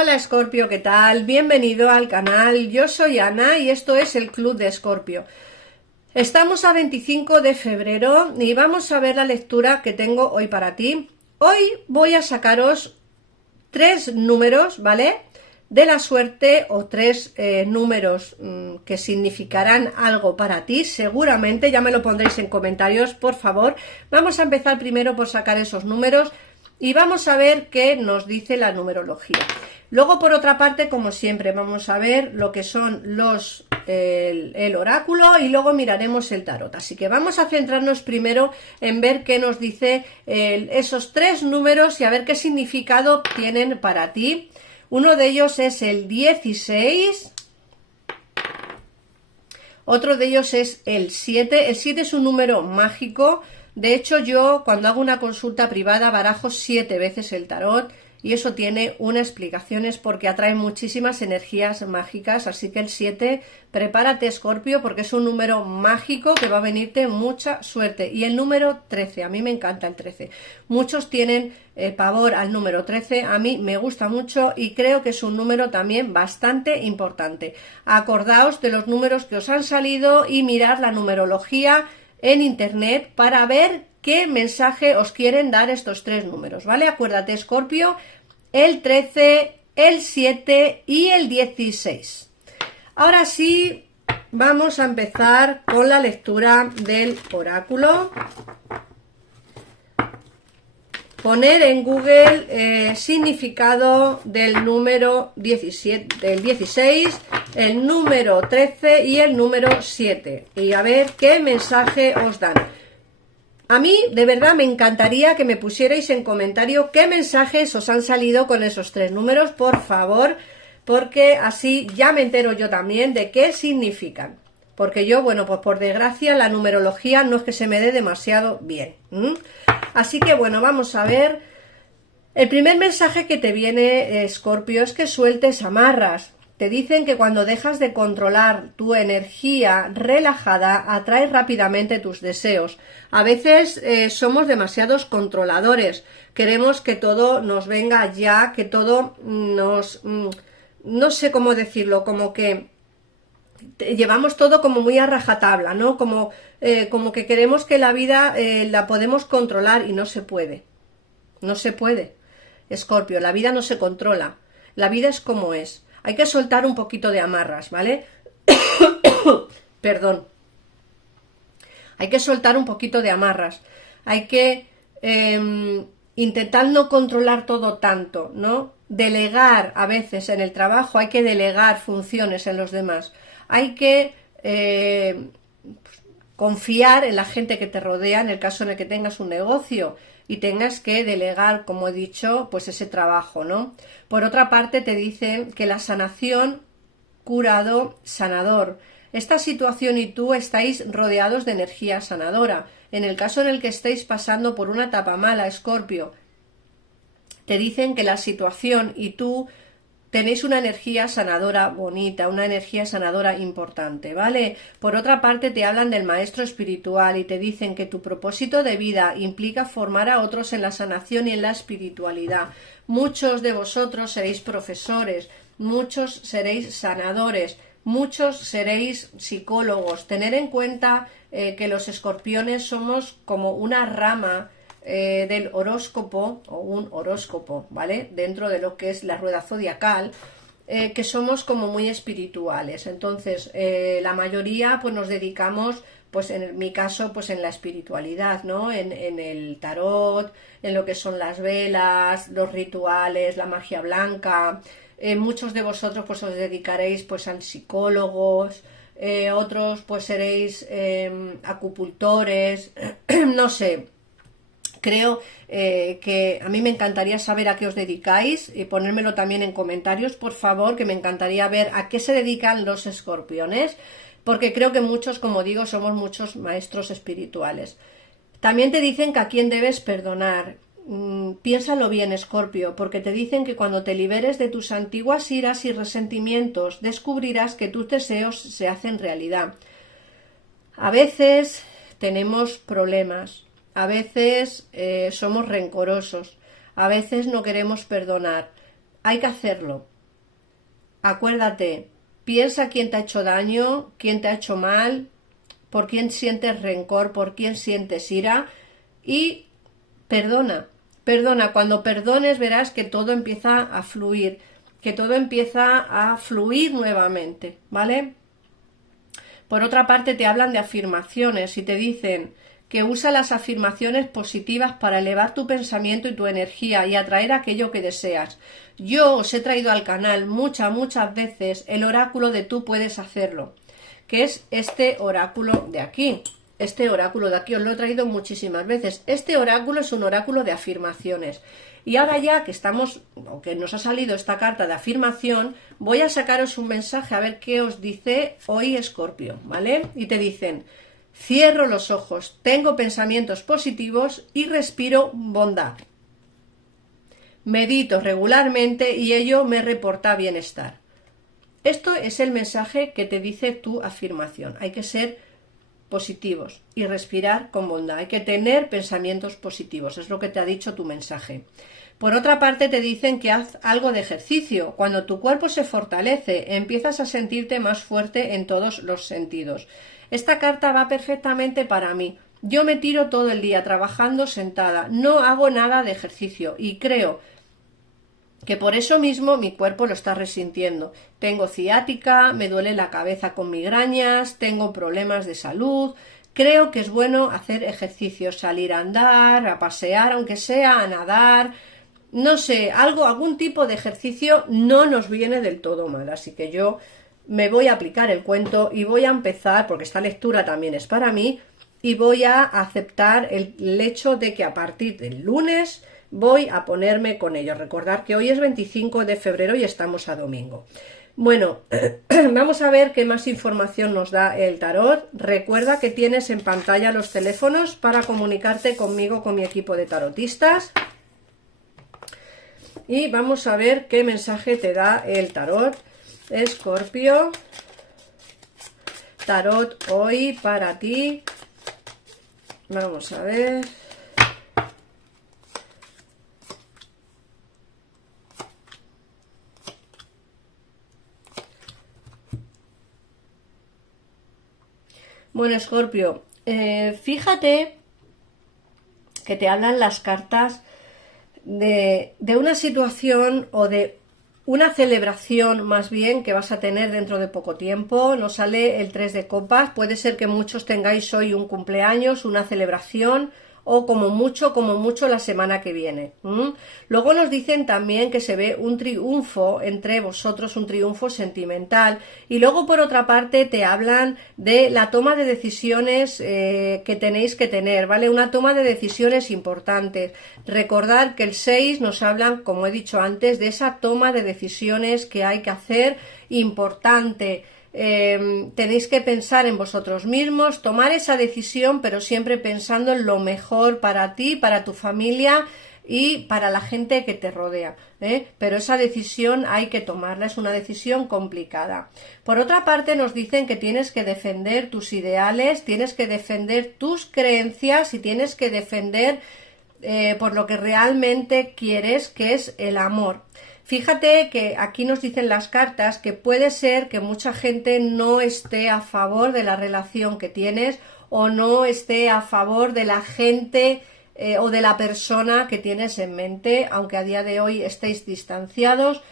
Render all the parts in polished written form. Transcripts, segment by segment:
Hola Escorpio, ¿qué tal? Bienvenido al canal, yo soy Ana y esto es el Club de Escorpio. Estamos a 25 de febrero y vamos a ver la lectura que tengo hoy para ti. Hoy voy a sacaros tres números, ¿vale? De la suerte o tres números que significarán algo para ti, seguramente, ya me lo pondréis en comentarios, por favor. Vamos a empezar primero por sacar esos números y vamos a ver qué nos dice la numerología. Luego, por otra parte, como siempre, vamos a ver lo que son el oráculo y luego miraremos el tarot. Así que vamos a centrarnos primero en ver qué nos dice esos tres números y a ver qué significado tienen para ti. Uno de ellos es el 16, otro de ellos es el 7. El 7 es un número mágico. De hecho, yo cuando hago una consulta privada barajo 7 veces el tarot y eso tiene una explicación, es porque atrae muchísimas energías mágicas. Así que el 7, prepárate Escorpio, porque es un número mágico que va a venirte mucha suerte. Y el número 13, a mí me encanta el 13. Muchos tienen pavor al número 13, a mí me gusta mucho y creo que es un número también bastante importante. Acordaos de los números que os han salido y mirad la numerología en internet para ver qué mensaje os quieren dar estos tres números, ¿vale? Acuérdate, Escorpio, el 13, el 7 y el 16. Ahora sí, vamos a empezar con la lectura del oráculo. Poner en Google significado del número 17, del 16, el número 13 y el número 7 y a ver qué mensaje os dan. A mí de verdad me encantaría que me pusierais en comentario qué mensajes os han salido con esos tres números, por favor, porque así ya me entero yo también de qué significan. Porque yo, bueno, pues por desgracia la numerología no es que se me dé demasiado bien. Así que bueno, vamos a ver. El primer mensaje que te viene, Escorpio, es que sueltes amarras. Te dicen que cuando dejas de controlar tu energía relajada, atraes rápidamente tus deseos. A veces somos demasiados controladores. Queremos que todo nos venga ya, que todo nos... no sé cómo decirlo, como que llevamos todo como muy a rajatabla, ¿no? Como que queremos que la vida la podemos controlar y no se puede. No se puede. Escorpio, la vida no se controla. La vida es como es. Hay que soltar un poquito de amarras, ¿vale? Perdón. Hay que soltar un poquito de amarras. Hay que intentar no controlar todo tanto, ¿no? Delegar a veces en el trabajo, hay que delegar funciones en los demás. Hay que confiar en la gente que te rodea en el caso en el que tengas un negocio y tengas que delegar, como he dicho, pues ese trabajo, ¿no? Por otra parte, te dicen que la sanación, curado, sanador. Esta situación y tú estáis rodeados de energía sanadora. En el caso en el que estéis pasando por una etapa mala, Escorpio, te dicen que la situación y tú tenéis una energía sanadora bonita, una energía sanadora importante, ¿vale? Por otra parte, te hablan del maestro espiritual y te dicen que tu propósito de vida implica formar a otros en la sanación y en la espiritualidad. Muchos de vosotros seréis profesores, muchos seréis sanadores, muchos seréis psicólogos. Tener en cuenta que los escorpiones somos como una rama del horóscopo o un horóscopo, ¿vale? Dentro de lo que es la rueda zodiacal, que somos como muy espirituales. Entonces, la mayoría pues nos dedicamos, pues en mi caso, pues en la espiritualidad, ¿no? En el tarot, en lo que son las velas, los rituales, la magia blanca. Muchos de vosotros pues os dedicaréis pues a psicólogos, otros pues seréis acupunktores, no sé. Creo que a mí me encantaría saber a qué os dedicáis y ponérmelo también en comentarios, por favor, que me encantaría ver a qué se dedican los escorpiones, porque creo que muchos, como digo, somos muchos maestros espirituales. También te dicen que a quién debes perdonar. Piénsalo bien, Escorpio, porque te dicen que cuando te liberes de tus antiguas iras y resentimientos, descubrirás que tus deseos se hacen realidad. A veces tenemos problemas. A veces somos rencorosos, a veces no queremos perdonar. Hay que hacerlo, acuérdate, piensa quién te ha hecho daño, quién te ha hecho mal, por quién sientes rencor, por quién sientes ira y perdona. Perdona, cuando perdones verás que todo empieza a fluir, que todo empieza a fluir nuevamente, ¿vale? Por otra parte, te hablan de afirmaciones y te dicen que usa las afirmaciones positivas para elevar tu pensamiento y tu energía y atraer aquello que deseas. Yo os he traído al canal muchas veces el oráculo de tú puedes hacerlo, que es este oráculo de aquí. Este oráculo de aquí os lo he traído muchísimas veces. Este oráculo es un oráculo de afirmaciones. Y ahora ya que estamos, o que nos ha salido esta carta de afirmación, voy a sacaros un mensaje a ver qué os dice hoy Escorpio, ¿vale? Y te dicen, cierro los ojos, tengo pensamientos positivos y respiro bondad. Medito regularmente y ello me reporta bienestar. Esto es el mensaje que te dice tu afirmación. Hay que ser positivos y respirar con bondad. Hay que tener pensamientos positivos. Es lo que te ha dicho tu mensaje. Por otra parte, te dicen que haz algo de ejercicio. Cuando tu cuerpo se fortalece, empiezas a sentirte más fuerte en todos los sentidos. Esta carta va perfectamente para mí. Yo me tiro todo el día trabajando sentada. No hago nada de ejercicio y creo que por eso mismo mi cuerpo lo está resintiendo. Tengo ciática, me duele la cabeza con migrañas, tengo problemas de salud. Creo que es bueno hacer ejercicio, salir a andar, a pasear, aunque sea a nadar, no sé, algún tipo de ejercicio no nos viene del todo mal. Así que yo me voy a aplicar el cuento y voy a empezar, porque esta lectura también es para mí, y voy a aceptar el hecho de que a partir del lunes voy a ponerme con ello. Recordar que hoy es 25 de febrero y estamos a domingo. Bueno, vamos a ver qué más información nos da el tarot. Recuerda que tienes en pantalla los teléfonos para comunicarte conmigo, con mi equipo de tarotistas. Y vamos a ver qué mensaje te da el tarot. Escorpio, tarot hoy para ti. Vamos a ver. Bueno, Escorpio, fíjate que te hablan las cartas de una situación o de una celebración más bien que vas a tener dentro de poco tiempo. Nos sale el 3 de copas. Puede ser que muchos tengáis hoy un cumpleaños, una celebración o como mucho la semana que viene. Luego nos dicen también que se ve un triunfo entre vosotros, un triunfo sentimental, y luego por otra parte te hablan de la toma de decisiones que tenéis que tener, ¿vale? Una toma de decisiones importantes. Recordar que el 6 nos hablan, como he dicho antes, de esa toma de decisiones que hay que hacer importante. Tenéis que pensar en vosotros mismos, tomar esa decisión, pero siempre pensando en lo mejor para ti, para tu familia y para la gente que te rodea, pero esa decisión hay que tomarla, es una decisión complicada. Por otra parte, nos dicen que tienes que defender tus ideales, tienes que defender tus creencias y tienes que defender por lo que realmente quieres, que es el amor. Fíjate que aquí nos dicen las cartas que puede ser que mucha gente no esté a favor de la relación que tienes o no esté a favor de la gente o de la persona que tienes en mente, aunque a día de hoy estéis distanciados.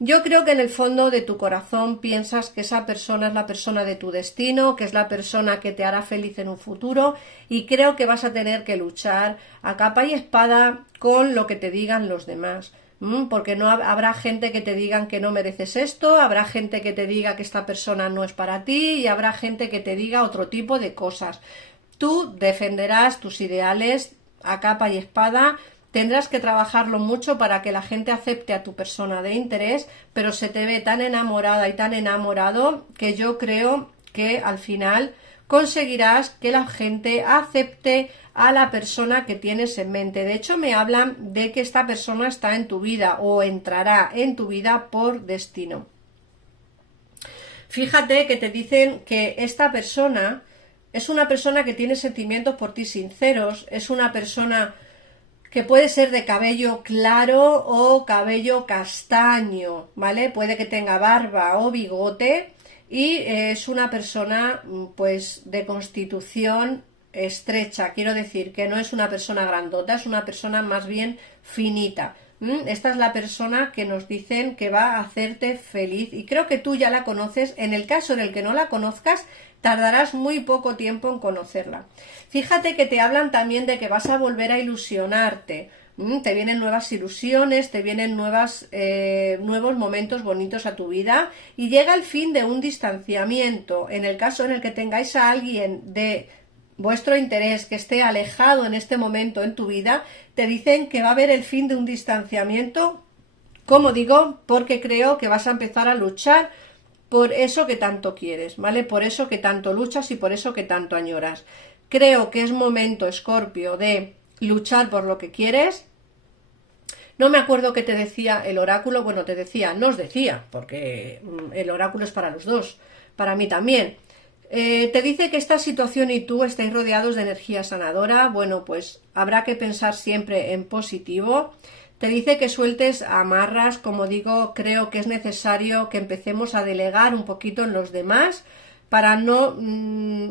Yo creo que en el fondo de tu corazón piensas que esa persona es la persona de tu destino, que es la persona que te hará feliz en un futuro, y creo que vas a tener que luchar a capa y espada con lo que te digan los demás. Porque no habrá gente que te digan que no mereces esto, habrá gente que te diga que esta persona no es para ti y habrá gente que te diga otro tipo de cosas. Tú defenderás tus ideales a capa y espada, tendrás que trabajarlo mucho para que la gente acepte a tu persona de interés, pero se te ve tan enamorada y tan enamorado que yo creo que al final conseguirás que la gente acepte a la persona que tienes en mente. De hecho, me hablan de que esta persona está en tu vida o entrará en tu vida por destino. Fíjate que te dicen que esta persona es una persona que tiene sentimientos por ti sinceros, es una persona que puede ser de cabello claro o cabello castaño, ¿vale? Puede que tenga barba o bigote y es una persona pues de constitución estrecha, quiero decir que no es una persona grandota, es una persona más bien finita. Esta es la persona que nos dicen que va a hacerte feliz y creo que tú ya la conoces. En el caso en el que no la conozcas, tardarás muy poco tiempo en conocerla. Fíjate que te hablan también de que vas a volver a ilusionarte. Te vienen nuevas ilusiones, te vienen nuevos momentos bonitos a tu vida y llega el fin de un distanciamiento. En el caso en el que tengáis a alguien de vuestro interés que esté alejado en este momento en tu vida, te dicen que va a haber el fin de un distanciamiento, como digo, porque creo que vas a empezar a luchar por eso que tanto quieres, ¿vale? Por eso que tanto luchas y por eso que tanto añoras. Creo que es momento, Escorpio, de luchar por lo que quieres. No me acuerdo qué te decía el oráculo, bueno, te decía, no os decía, porque el oráculo es para los dos, para mí también. Te dice que esta situación y tú estáis rodeados de energía sanadora. Bueno, pues habrá que pensar siempre en positivo. Te dice que sueltes amarras, como digo, creo que es necesario que empecemos a delegar un poquito en los demás para no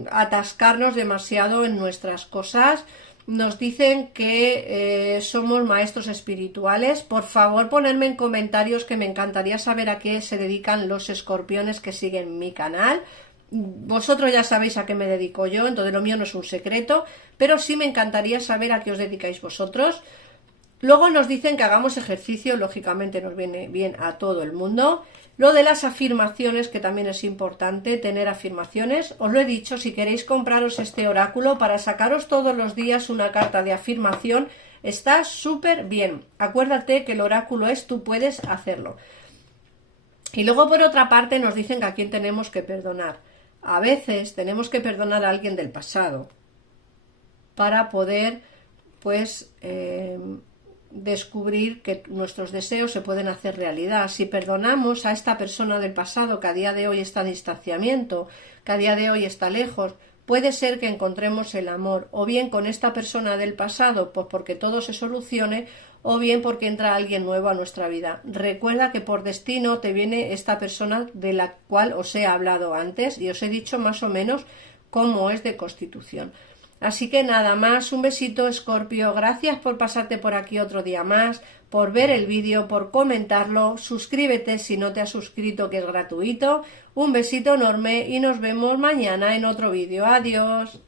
atascarnos demasiado en nuestras cosas. Nos dicen que somos maestros espirituales. Por favor, ponedme en comentarios, que me encantaría saber a qué se dedican los escorpiones que siguen mi canal. Vosotros ya sabéis a qué me dedico yo, entonces lo mío no es un secreto, pero sí me encantaría saber a qué os dedicáis vosotros. Luego nos dicen que hagamos ejercicio, lógicamente nos viene bien a todo el mundo. Lo de las afirmaciones, que también es importante tener afirmaciones. Os lo he dicho, si queréis compraros este oráculo para sacaros todos los días una carta de afirmación, está súper bien. Acuérdate que el oráculo es tú puedes hacerlo. Y luego por otra parte nos dicen que a quién tenemos que perdonar. A veces tenemos que perdonar a alguien del pasado para poder pues descubrir que nuestros deseos se pueden hacer realidad. Si perdonamos a esta persona del pasado que a día de hoy está en distanciamiento, que a día de hoy está lejos, puede ser que encontremos el amor, o bien con esta persona del pasado, pues porque todo se solucione, o bien porque entra alguien nuevo a nuestra vida. Recuerda que por destino te viene esta persona de la cual os he hablado antes y os he dicho más o menos cómo es de constitución. Así que nada más, un besito, Escorpio, gracias por pasarte por aquí otro día más, por ver el vídeo, por comentarlo, suscríbete si no te has suscrito, que es gratuito, un besito enorme y nos vemos mañana en otro vídeo. Adiós.